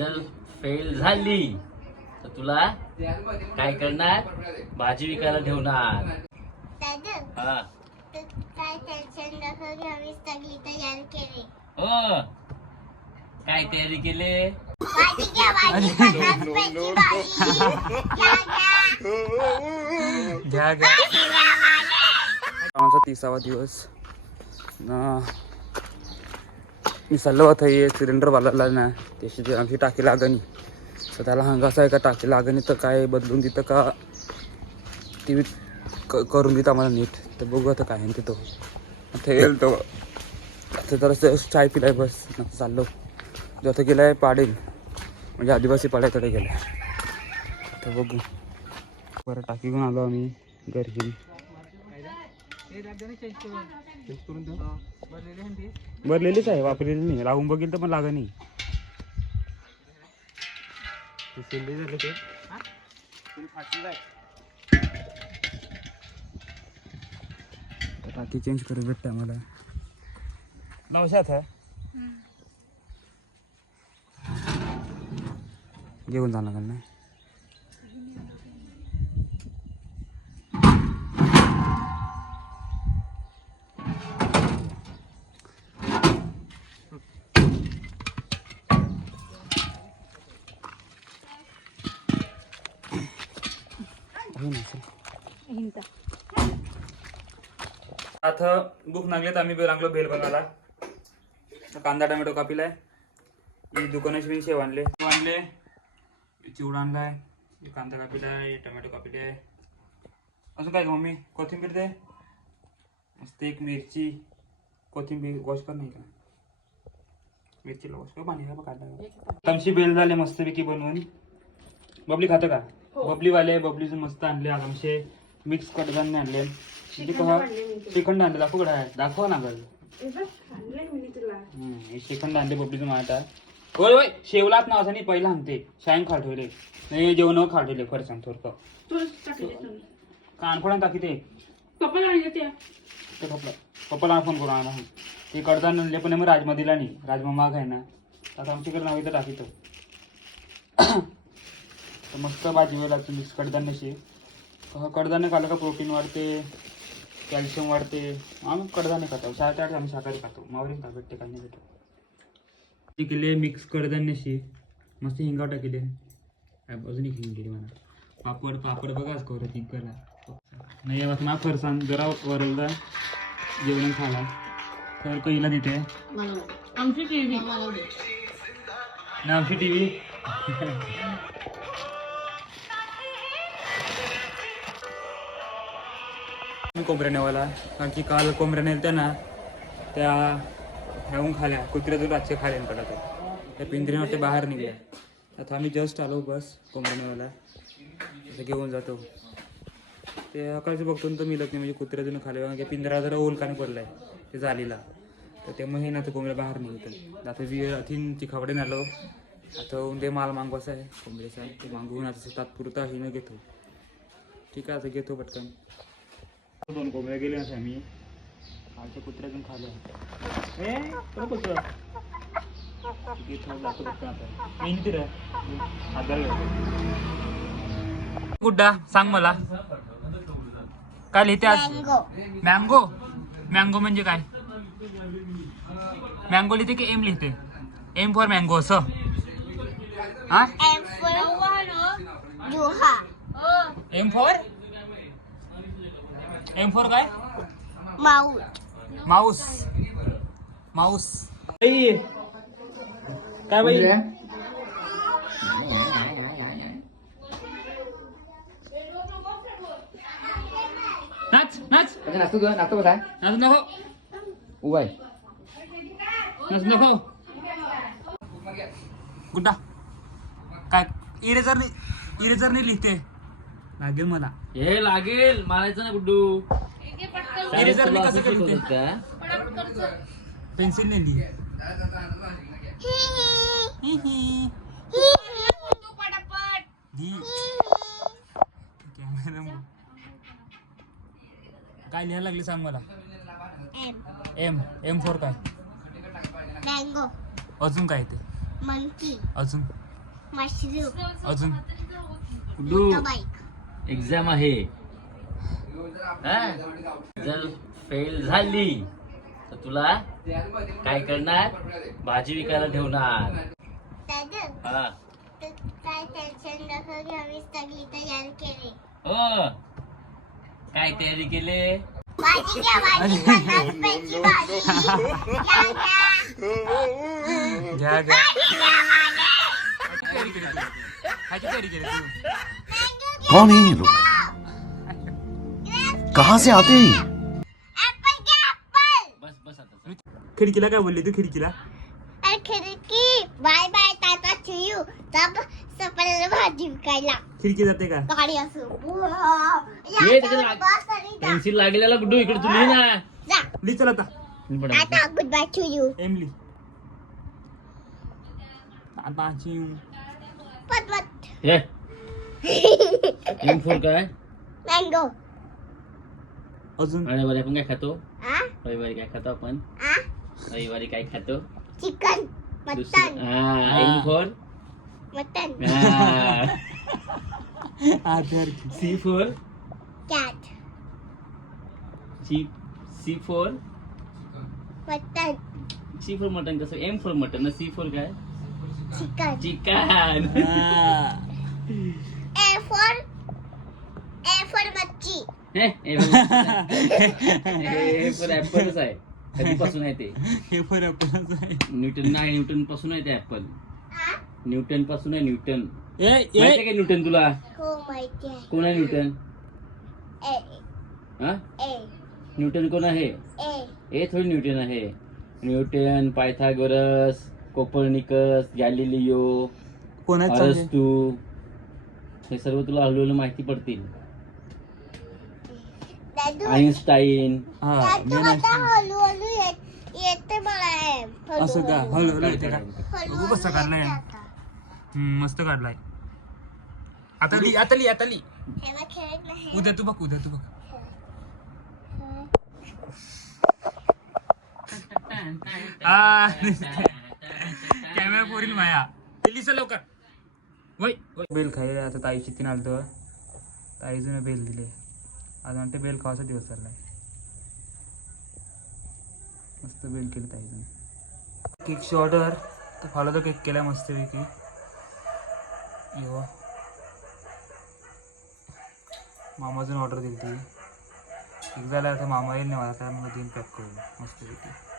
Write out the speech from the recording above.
जर फेल झाली तर तुला काय करणार? भाजी विकायला ठेवणार. हा. काय टेन्शन नको घेऊ मी सगळी तयार केली. हो. काय तयारी केले? भाजी घ्या भाजी भाजी. घ्या, घ्या. घ्या घ्या आमचा तिसावा दिवस. ना. मी चाललो होता हे सिलेंडर वाला ना त्याची जी आमची टाकी लागणी. तर त्याला हंगासा आहे का टाकी लागणी तर काय बदलून देतं का? टी व्ही क करून देतं आम्हाला नीट. तर बघू आता काय तिथं आता येईल तो. आता तर चाय पिलाय बस. चाललो. जो आता गेलाय पाडेल. म्हणजे आदिवासी पाड्याकडे गेलाय. तर बघू. बरं टाकी घेऊन आलो आम्ही घरी. भरलेलीच आहे वापरलेली नाही. लावून बघील तर पण लागा नाही. तर टाकी चेंज करू भेटते आम्हाला. नवशात आहे घेऊन जाणार का नाही आता भूक लागलेत आम्ही बे- लागलो भेल बनवायला. कांदा टोमॅटो कापिलाय. ही दुकानाची मी शेव आणले. आणले. चिवडा आणलाय. कांदा कापिलाय टोमॅटो कापिले आहे अजून काय मम्मी? कोथिंबीर दे. मस्त एक मिरची. कोथिंबीर वॉश कर नाही का? मिरचीला वॉश कर. पाणी का काढला आमची बेल झाले मस्तपैकी बनवून. बबली खातं का? बबली वाले बबलीचं मस्त आणले आरामशे मिक्स कडधान्य आणले. श्रीखंड आणले दाखव कडा दाखवा ना गल हे श्रीखंड आणले बबलीचं माटा होय होय शेवलात ना असं नाही पहिला आणते. शायन खाल ठेवले नाही जेवण खाल ठेवले खरं सांग थोडं कानफोडा टाकी ते. ते. पप्पा पप्पाला फोन आणा. ते कडधान्य आणले पण मग राजमा दिला नाही. राजमा माग आहे ना. आता आमच्याकडे नाव इथं टाकीतो तर मस्त भाजी वेळ लागते मिक्स कडधान्याशी कडधान्य खाल्लं का प्रोटीन वाढते कॅल्शियम वाढते. आम्ही कडधान्य खातो शाकाहारी आम्ही शाकाहारी खातो. मावरी का भेटते काही नाही भेटत. ती केली मिक्स कडधान्याशी मस्त हिंगाव टाकले अजून एक हिंग केली मला पापड पापड बघाच हिंग करा नाही बस मा फरसाण जरा वरलदा जेवण खाला. तर कईला देते आमची टीव्ही. ना आमची टी व्ही मी कोंबऱ्यानेवाला कारण की काल कोंबऱ्याने नेलत्या ना त्या ह्याहून खाल्या. कुत्र्यातून रातचे खाल्या पडत त्या पिंजऱ्यावर ते बाहेर निघल्या. आता आम्ही जस्ट आलो बस कोंबऱ्यानेवाला आता घेऊन जातो. ते अकाळचे बघतो तर मिळत नाही. म्हणजे कुत्र्यातून खाले. कारण की पिंजरा जरा ओलकाने पडलाय ते जालीला. तर ते मग हे ना तर कोंबड्या बाहेर निघतं आता वी तीन चिखावडे आलो आता उंदे माल मागवासा आहे कोंबड्याचा. ते मागवून आता तात्पुरता हिनं घेतो. ठीक आहे आता घेतो पटकन. दोन कोंबड्या गेले ना आम्ही. कालच्या कुत्र्यातून खाल्लं ए कोण कुत्रं? गुड्डा सांग मला. काय लिहिते आज मँगो. मँगो? मँगो म्हणजे काय? मँगो लिहिते की एम लिहिते? एम फॉर मँगो असं हा? एम फॉर एम फॉर काय? माऊस. माऊस. काय बाई? नाच नाच. नाचतो तुझा नाचतो कसा नाच नको. उभा आहे. नाच नको. गुड्डा. काय इरेजर इरेजर नाही लिहिते. लागेल मला. हे लागेल. मारायचं ना गुड्डू. कसं असं काय लिहिते शिकवतात का? पेन्सिल ही ही हि, हि. तू पटापट हि. कॅमेरा मग. काय लिहायला लागली सांग मला? M. M. M for mango? Mango. अजून काय ते? मंकी. अजून. मशरूम. अजून. गुड्डू. बाईक. एक्झाम आहे. हा? जर फेल झाली. तर तुला काय करणार? भाजी विकायला ठेवणार. हा. तू काय तयार केली. हो. काय तयारी केले? भाजी घ्या घ्या, तयारी केली तू? कौन है ये लोग? कहाँ से आते हैं? ये? खिडकीला काय बोलली तू खिडकीला अरे खिडकी। बाय बाय टाटा चियू सब सपल्याला भाजी विकायला खिडकी जाते का? गाडी असो ये लाग- पेन्सिल लागलेला गुड्डू इकडे तू ना। जा। ली चल आता। आता गुड बाय टू यू। एमली। ताताची पट पट हे एम फोर काय मँगो अजून? रविवारी आपण काय खातो? आ? रविवारी काय खातो आपण? आ? रविवारी काय खातो? चिकन मटन हा M for mutton Aadhaar C for cat C C for mutton C for mutton कसं? एम फोर मटन ना सी फोर काय? Chicken chicken for A for मच्छी. हे फोर ऍपलच आहे. कधीपासून आहे ते? हे फरक आहे. न्यूटन नाही न्यूटनपासून आहे ते ऍपल आ न्यूटनपासून आहे न्यूटन. ए माहिती आहे का न्यूटन तुला? हो माहिती आहे. कोण आहे न्यूटन? ए. हा? ए. न्यूटन कोण आहे? ए. हे थोडी न्यूटन आहे. न्यूटन पायथागोरस कोपर्निकस गॅलिलिओ कोणाचं आहे? अरस्तू हे सर्व तुला हळूहळू माहिती पडतील. आईन्स्टाईन. हा दादू मी आता नाही हळूहळू येत येते मला हे. हळू- असं का? येते हळूहळू बघू कसं काढलंय. येते आता. हम्म, मस्त काढलाय. आता ली आता ली आता ली. ह्याला खेळत नाही. उद्या तू बघ उद्या तू बघ. कॅमेरा पोरील माया. दिल्ली चल लवकर. बेल खाई आता ताईची तीन आलतो. ताईजून बेल दिले आज म्हणते बेल खावाचा दिवस चाललाय. मस्त बेल केली ताईजून. केकची ऑर्डर तर फालो तर केक केला मस्तपैकी. यो. मामाजून ऑर्डर दिली ती एक झालं आता मामा येईल नाही मला तर मग दिन पॅक करू मस्तपैकी.